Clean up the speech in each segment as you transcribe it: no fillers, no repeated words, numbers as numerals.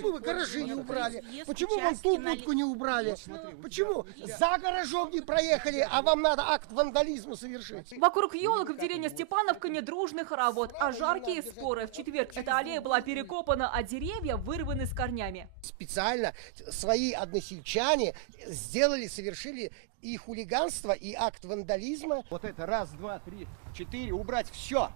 Почему вы гаражи не убрали? Почему вон ту будку не убрали? Почему за гаражом не проехали, а вам надо акт вандализма совершить? Вокруг елок в деревне Степановка недружный хоровод, а жаркие споры. В четверг эта аллея была перекопана, а деревья вырваны с корнями. Специально свои односельчане совершили и хулиганство, и акт вандализма. Вот это раз, два, три, четыре, убрать все.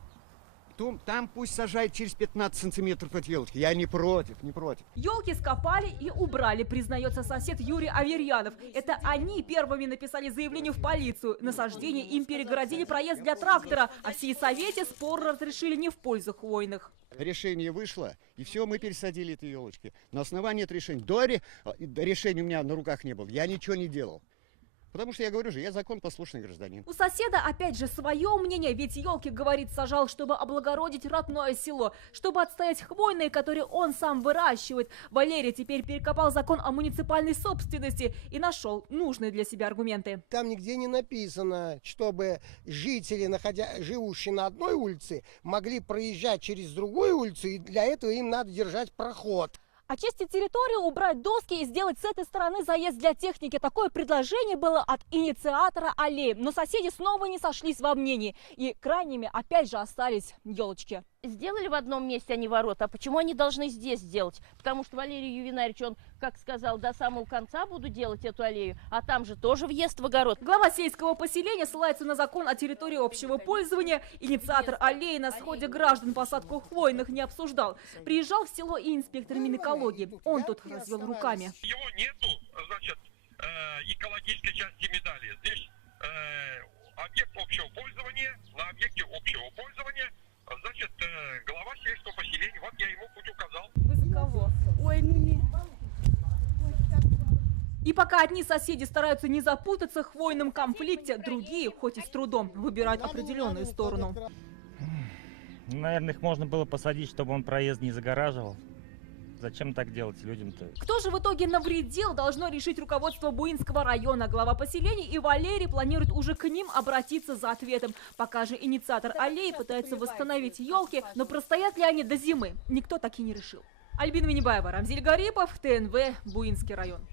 Там пусть сажает через 15 сантиметров от елочки. Я не против, не против. Елки скопали и убрали, признается сосед Юрий Аверьянов. Это они первыми написали заявление в полицию. Насаждение им перегородили проезд для трактора, а в сельсовете спор разрешили не в пользу хвойных. Решение вышло, и все, мы пересадили эти елочки. На основании этого решения, до решения у меня на руках не было, я ничего не делал. Потому что я говорю же, я законопослушный гражданин. У соседа опять же свое мнение, ведь елки, говорит, сажал, чтобы облагородить родное село, чтобы отстоять хвойные, которые он сам выращивает. Валерий теперь перекопал закон о муниципальной собственности и нашел нужные для себя аргументы. Там нигде не написано, чтобы жители, живущие на одной улице, могли проезжать через другую улицу, и для этого им надо держать проход. Очистить территорию, убрать доски и сделать с этой стороны заезд для техники. Такое предложение было от инициатора аллеи. Но соседи снова не сошлись во мнении. И крайними опять же остались елочки. Сделали в одном месте, а не ворота. А почему они должны здесь сделать? Потому что Валерий Ювенарьевич, он, как сказал, до самого конца буду делать эту аллею, а там же тоже въезд в огород. Глава сельского поселения ссылается на закон о территории общего пользования. Инициатор аллеи на сходе граждан посадку хвойных не обсуждал. Приезжал в село и инспектор Минэкологии. Он тут развел руками. Его нету, значит, экологической части медали. Здесь объект общего пользования, на объекте общего пользования. Значит, глава сельского поселения, вот я ему путь указал. Вы за кого? Ой, ну не... И пока одни соседи стараются не запутаться в хвойном конфликте, другие, хоть и с трудом, выбирают определенную сторону. Наверное, их можно было посадить, чтобы он проезд не загораживал. Зачем так делать людям-то? Кто же в итоге навредил, должно решить руководство Буинского района. Глава поселения и Валерий планируют уже к ним обратиться за ответом. Пока же инициатор аллеи пытается восстановить елки, но простоят ли они до зимы, никто так и не решил. Альбина Минибаева, Рамзиль Гарипов, ТНВ, Буинский район.